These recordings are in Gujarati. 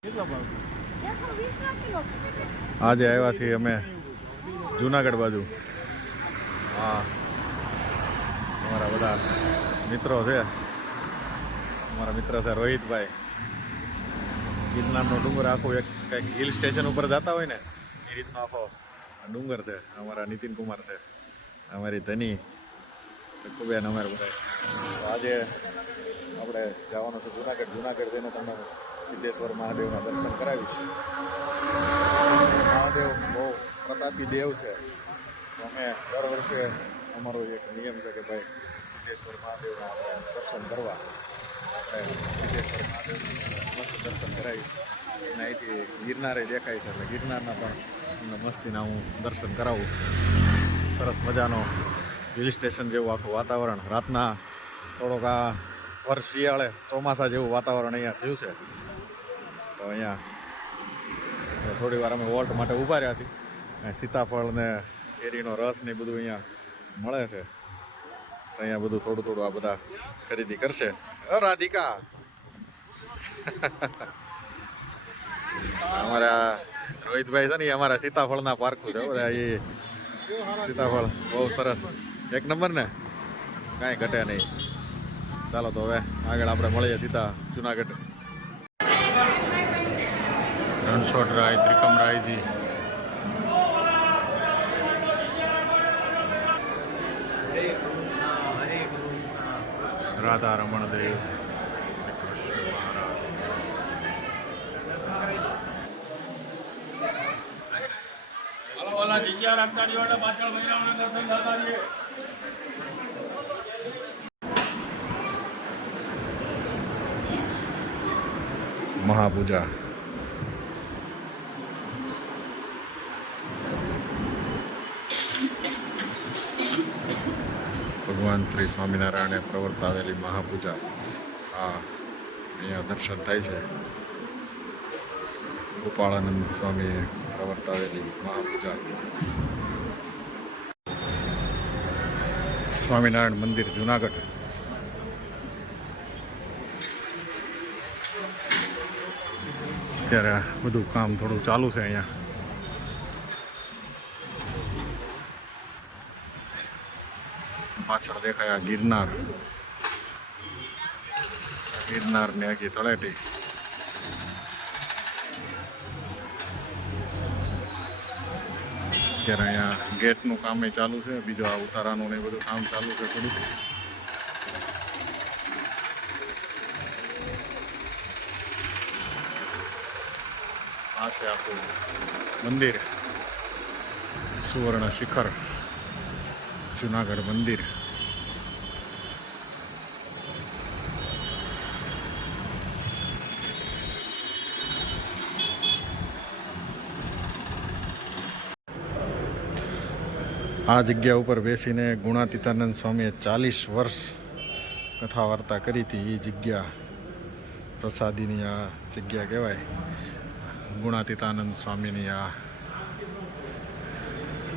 આજે આવ્યા છીએ અમે જુનાગઢ બાજુ. હા, અમારા બધા મિત્રો છે. અમારા મિત્ર છે રોહિતભાઈ. ગિરનારનો ડુંગર આખું એક કંઈક હિલ સ્ટેશન ઉપર જતા હોય ને એ રીતનો આખો ડુંગર છે. અમારા નીતિન કુમાર છે, અમારી ધની ચક્કુબેન, અમારે બધા. આજે આપણે જવાનું છે જુનાગઢ. જુનાગઢ જઈને તમને સિદ્ધેશ્વર મહાદેવના દર્શન કરાવીશ. મહાદેવ બહુ પ્રતાપી દેવ છે. તો અમે દર વર્ષે અમારો એક નિયમ છે કે ભાઈ સિદ્ધેશ્વર મહાદેવના આપણે દર્શન કરવા. આપણે સિદ્ધેશ્વર મહાદેવના મસ્ત દર્શન કરાવીશ. અને અહીંથી ગિરનારે દેખાય છે, એટલે ગિરનારના પણ તમને મસ્તીના હું દર્શન કરાવું. સરસ મજાનો હિલ સ્ટેશન જેવું આખું વાતાવરણ. રાતના થોડોક આ ભર શિયાળે ચોમાસા જેવું વાતાવરણ અહીંયા થયું છે. તો અહીંયા થોડી વાર અમે વોલ્ટ માટે ઊભા રહ્યા છીએ. સીતાફળ ને કેરીનો રસ ને બધું અહીંયા મળે છે. તો અહીંયા બધું થોડું થોડું આ બધા ખરીદી કરશે. રાધિકા અમારા રોહિતભાઈ છે ને એ અમારા સીતાફળના પારખું છે. બધા એ સીતાફળ બહુ સરસ, એક નંબર ને, કાંઈ ઘટે નહીં. ચાલો તો હવે આગળ આપણે મળીએ સીધા જુનાગઢ. રણછોડરાય, ત્રિકમરાયજી, રાધા રમણ દેવ, મહાપૂજા. ભગવાન શ્રી સ્વામિનારાયણે પ્રવર્તાવેલી મહાપૂજા. આ અહીંયા દર્શન થાય છે. ગોપાળાનંદ સ્વામીએ પ્રવર્તાવેલી મહાપૂજા. સ્વામિનારાયણ મંદિર જુનાગઢ. અત્યારે બધું કામ થોડું ચાલુ છે અહીંયા. પાછળ દેખાય ગિરનાર. ગિરનાર ને આખી તળેટી. અત્યારે અહીંયા ગેટનું કામ ચાલુ છે. બીજું આ ઉતારાનું ને બધું કામ ચાલુ છે થોડું. આ છે આખું મંદિર. સુવર્ણ શિખર જુનાગઢ મંદિર. આ જગ્યા ઉપર બેસીને ગુણાતીતાનંદ સ્વામીએ 40 વર્ષ કથા વાર્તા કરી હતી. એ જગ્યા પ્રસાદીની આ જગ્યા કહેવાય. ગુણાતીતાનંદ સ્વામીની આ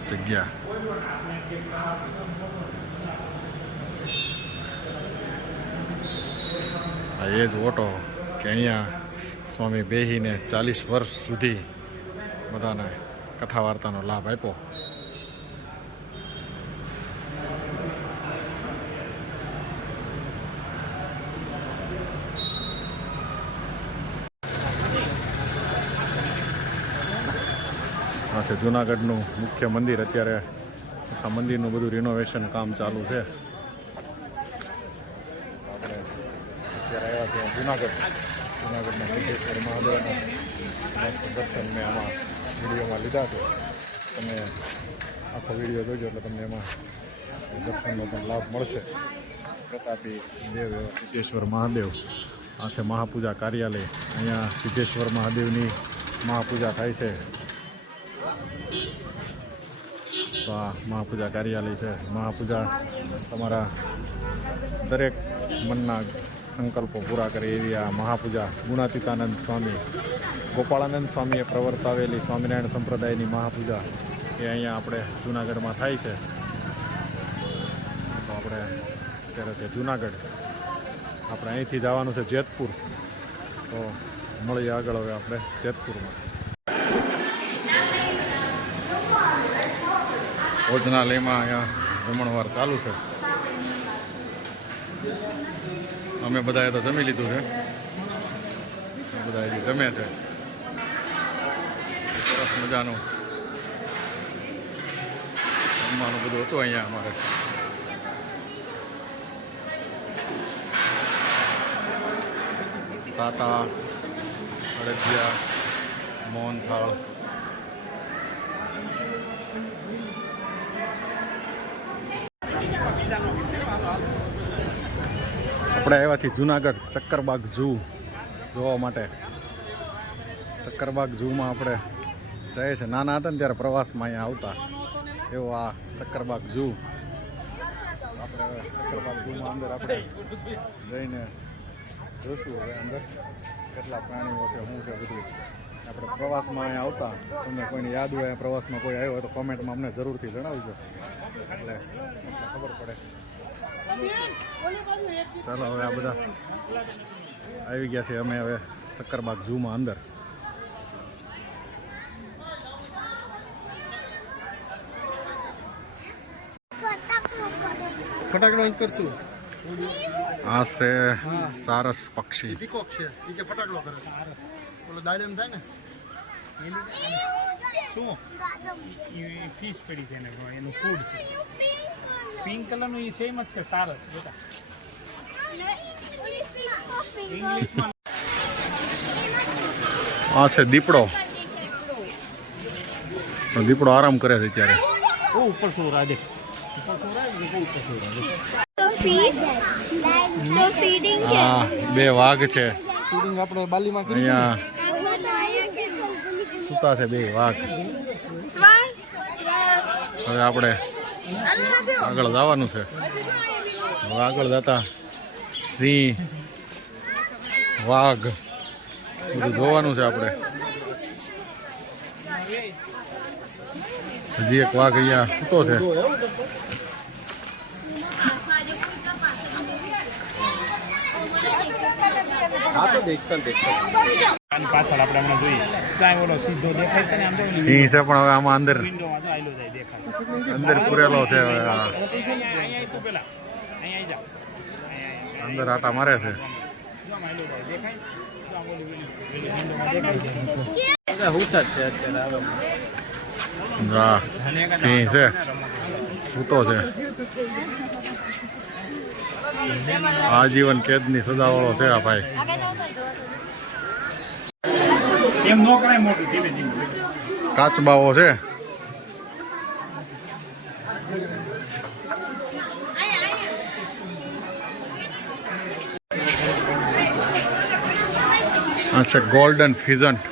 જગ્યા. આ એ જ ઓટો કે અહીંયા સ્વામી બેહીને 40 વર્ષ સુધી બધાને કથા વાર્તાનો લાભ આપ્યો. આ છે જુનાગઢનું મુખ્ય મંદિર. અત્યારે આ મંદિરનું બધું રિનોવેશન કામ ચાલુ છે. આપણે અત્યારે આવ્યા છીએ જુનાગઢ. જુનાગઢના સિદ્ધેશ્વર મહાદેવના દર્શન મેં આમાં વિડીયોમાં લીધા છે. તમે આખો વિડીયો જોજો એટલે તમને એમાં દર્શનનો પણ લાભ મળશે. પ્રતાપી દેવ એવા સિદ્ધેશ્વર મહાદેવ. આ છે મહાપૂજા કાર્યાલય. અહીંયા સિદ્ધેશ્વર મહાદેવની મહાપૂજા થાય છે. તો આ મહાપૂજા કાર્યાલય છે. મહાપૂજા તમારા દરેક મનના સંકલ્પો પૂરા કરે એવી આ મહાપૂજા. ગુણાતીતાનંદ સ્વામી, ગોપાળાનંદ સ્વામીએ પ્રવર્તાવેલી સ્વામિનારાયણ સંપ્રદાયની મહાપૂજા એ અહીંયા આપણે જુનાગઢમાં થાય છે. તો આપણે અત્યારે છે જુનાગઢ. આપણે અહીંથી જવાનું છે જેતપુર. તો મળીએ આગળ હવે આપણે જેતપુરમાં. ભોજનાલયમાં અહીંયા જમણવાર ચાલુ છે. અમે બધાએ તો જમી લીધું છે, બધા હજી જમે છે. સરસ મજાનું જમવાનું બધું હતું અહીંયા અમારે. સાતા, અડદિયા, મોહનથાળ, આપણે આવ્યા છીએ જુનાગઢ ચક્કરબાગ ઝૂ જોવા માટે. ચક્કરબાગ ઝૂમાં આપણે જઈએ છીએ. નાના હતા ને ત્યારે પ્રવાસમાં અહીંયા આવતા, એવો આ ચક્કરબાગ ઝૂ. આપણે ચક્કરબાગ ઝૂમાં અંદર આપણે જઈને જોશું હવે અંદર કેટલા પ્રાણીઓ છે, શું છે બધું. આપણે પ્રવાસમાં અહીંયા આવતા, તમને કોઈને યાદ હોય પ્રવાસમાં કોઈ આવ્યો હોય તો કોમેન્ટમાં અમને જરૂરથી જણાવજો, એટલે ખબર પડે. ચાલો હવે આ બધા આવી ગયા છે. અમે હવે ચક્કરબાગ ઝૂમાં અંદર. ફટાકડો કરતું આ છે સારસ પક્ષી. પીકોક છે એ કે ફટાકડો કરે. ઓલો દાડેમ થાય ને શું ફિશ પડી છે એનું ફૂડ છે. પિંક કલરનું એ સેમ જ છે, સારસ બેટા. ઇંગ્લિશમાં આ છે દીપડો. દીપડો આરામ કરે છે અત્યારે. ઉપર શું રાધે હા, બે વાઘ છે આપણે બાલીમાં અહીંયા સુતા છે, બે વાઘ. હવે આપણે આગળ જવાનું છે. હવે આગળ જતા સિંહ, વાઘ બધું જોવાનું છે આપણે. હજી એક વાઘ અહીંયા સૂતો છે. પાછળ આપણે હમણાં જોઈએ કાંઈ ઓલો સીધો દેખાય છે ને અંદર સિંહ છે, પણ હવે આમાં અંદર વિન્ડોમાં તો આયલો જાય દેખાય. અંદર પૂરેલો છે. હવે આ અહીંયા તું પેલા અહીંયા આવી જાવ, અંદર આટા મારે છે. હા, સિંહ છે, સૂતો છે. આજીવન કેદની સજાવાળો છે આ ભાઈ. એમ નો કરાય મોટું, ધીમે ધીમે. કાચબાઓ છે. આ છે ગોલ્ડન ફિઝન્ટ.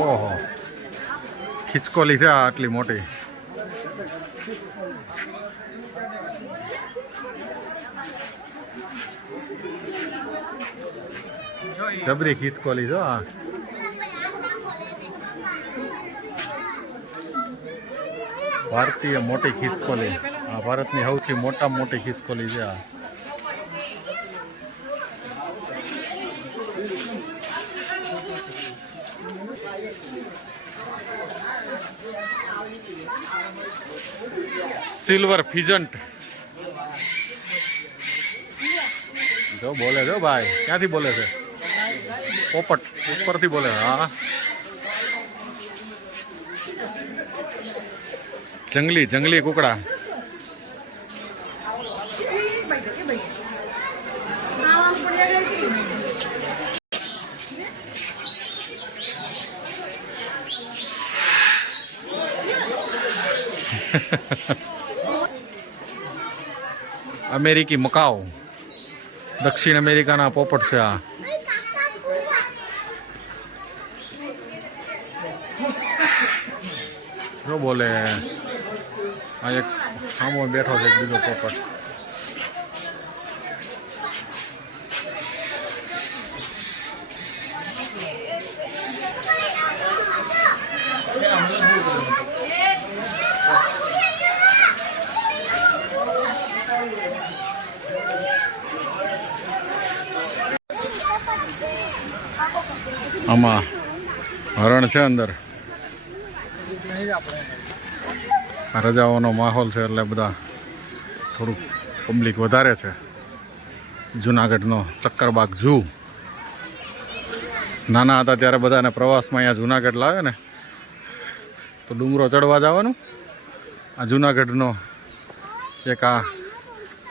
ઓહો, ખિચકોલી છે આ આટલી મોટી. જબરી ખિચકોલી છે આ. ભારતીય મોટી ખિસકોલી. આ ભારતની સૌથી મોટામાં મોટી ખિસકોલી છે આ. સિલ્વર ફિજન્ટ. જો બોલે જો ભાઈ, ક્યાંથી બોલે છે? પોપટ ઉપરથી બોલે. હા, જંગલી કુકડા. અમેરિકી મકાઉ. દક્ષિણ અમેરિકાના પોપટ છે આ. જો બોલે. આ એક સામો બેઠો છે, એક બીજો પોપટ. આમાં હરણ છે અંદર. રજાઓનો માહોલ છે એટલે બધા થોડુંક પબ્લિક વધારે છે. જુનાગઢનો ચક્કરબાગ ઝૂ. નાના હતા ત્યારે બધાને પ્રવાસમાં અહીંયા જુનાગઢ લાવે ને તો ડુંગરો ચડવા જવાનું, આ જુનાગઢનો એક આ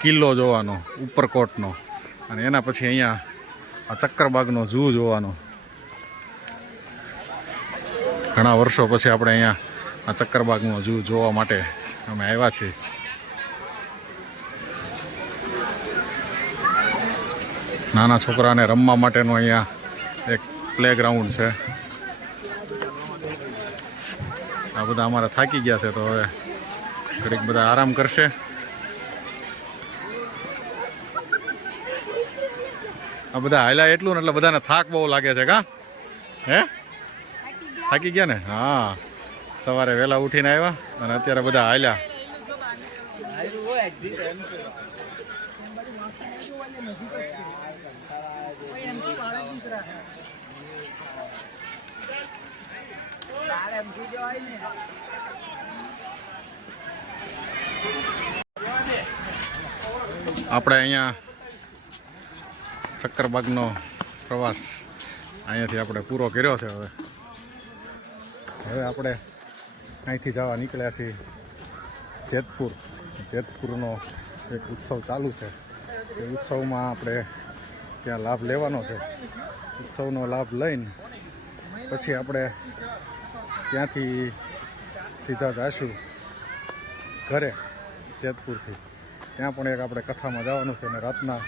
કિલ્લો જોવાનો ઉપરકોટનો, અને એના પછી અહીંયા આ ચક્કરબાગનો ઝૂ જોવાનો. ઘણા વર્ષો પછી આપણે અહીંયા આ ચક્કરબાગનો ઝૂ જોવા માટે અમે આવ્યા છીએ. નાના છોકરાને રમવા માટેનું અહીંયા એક પ્લેગ્રાઉન્ડ છે. આ બધા અમારા થાકી ગયા છે તો હવે ઘડીક બધા આરામ કરશે. આ બધા હાલ્યા એટલું ને એટલે બધાને થાક બહુ લાગે છે. કા હે થાકી ગયા ને? હા, સવારે વહેલા ઉઠીને આવ્યા અને અત્યારે બધા હાલ્યા. આપણે અહીંયા ચક્કરબાગનો પ્રવાસ અહીંયાથી આપણે પૂરો કર્યો છે. હવે આપણે અહીંથી જવા નીકળ્યા છીએ જેતપુર. જેતપુરનો એક ઉત્સવ ચાલુ છે. તે ઉત્સવમાં આપણે ત્યાં લાભ લેવાનો છે. ઉત્સવનો લાભ લઈને પછી આપણે ત્યાંથી સીધા જઈશું ઘરે જેતપુરથી. ત્યાં પણ એક આપણે કથામાં જવાનું છે અને રાતના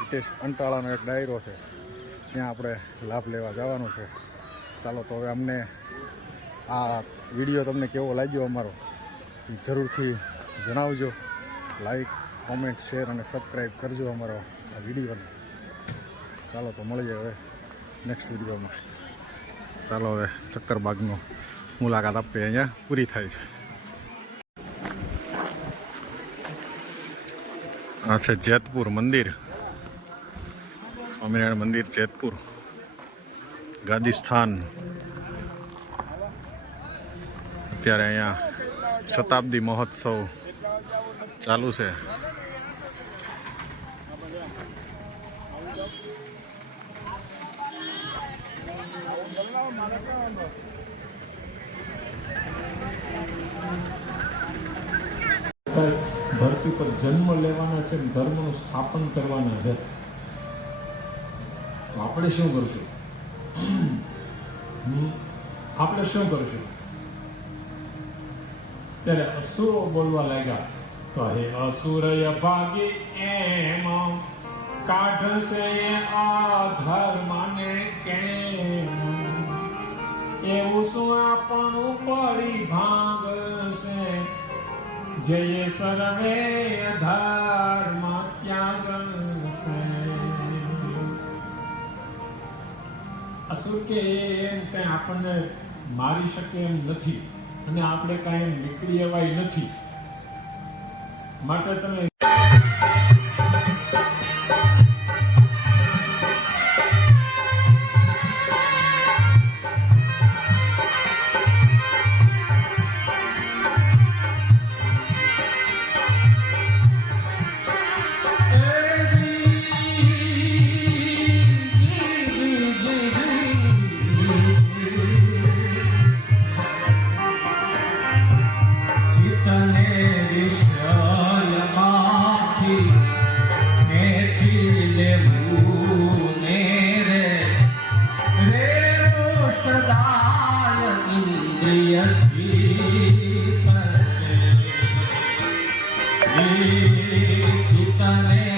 હિતેશ અંટાળાનો એક ડાયરો છે, ત્યાં આપણે લાભ લેવા જવાનું છે. ચાલો તો હવે અમને આ વિડીયો તમને કેવો લાગ્યો અમારો એ જરૂરથી જણાવજો. લાઈક, કોમેન્ટ, શેર અને સબસ્ક્રાઈબ કરજો અમારો આ વિડીયોને. ચાલો તો મળીએ હવે નેક્સ્ટ વિડીયોમાં. ચાલો હવે ચક્કરબાગનો મુલાકાત આપીએ અહીંયા પૂરી થાય છે. આ છે જેતપુર મંદિર, સ્વામિનારાયણ મંદિર જેતપુર, ગાદીસ્થાન. અત્યારે અહીંયા શતાબ્દી મહોત્સવ ચાલુ છે. ધરતી પર જન્મ લેવાના છે, ધર્મનું સ્થાપન કરવાના છે. તો આપણે શું કરશું? આપણે શું કરશું? ત્યારે અસુરો બોલવા લાગ્યા, કહે અસુરય ભાગી એમ કાઢશે આ ધર્મને કેમ. એવું શું આપણું પરિભાગશે, જય સર્વે ધર્મ ત્યાગશે. અસુર કે એમ કઈ આપણને મારી શકે એમ નથી અને આપણે કાંઈ નીકળી એવાય નથી. માટે તમે ચિતને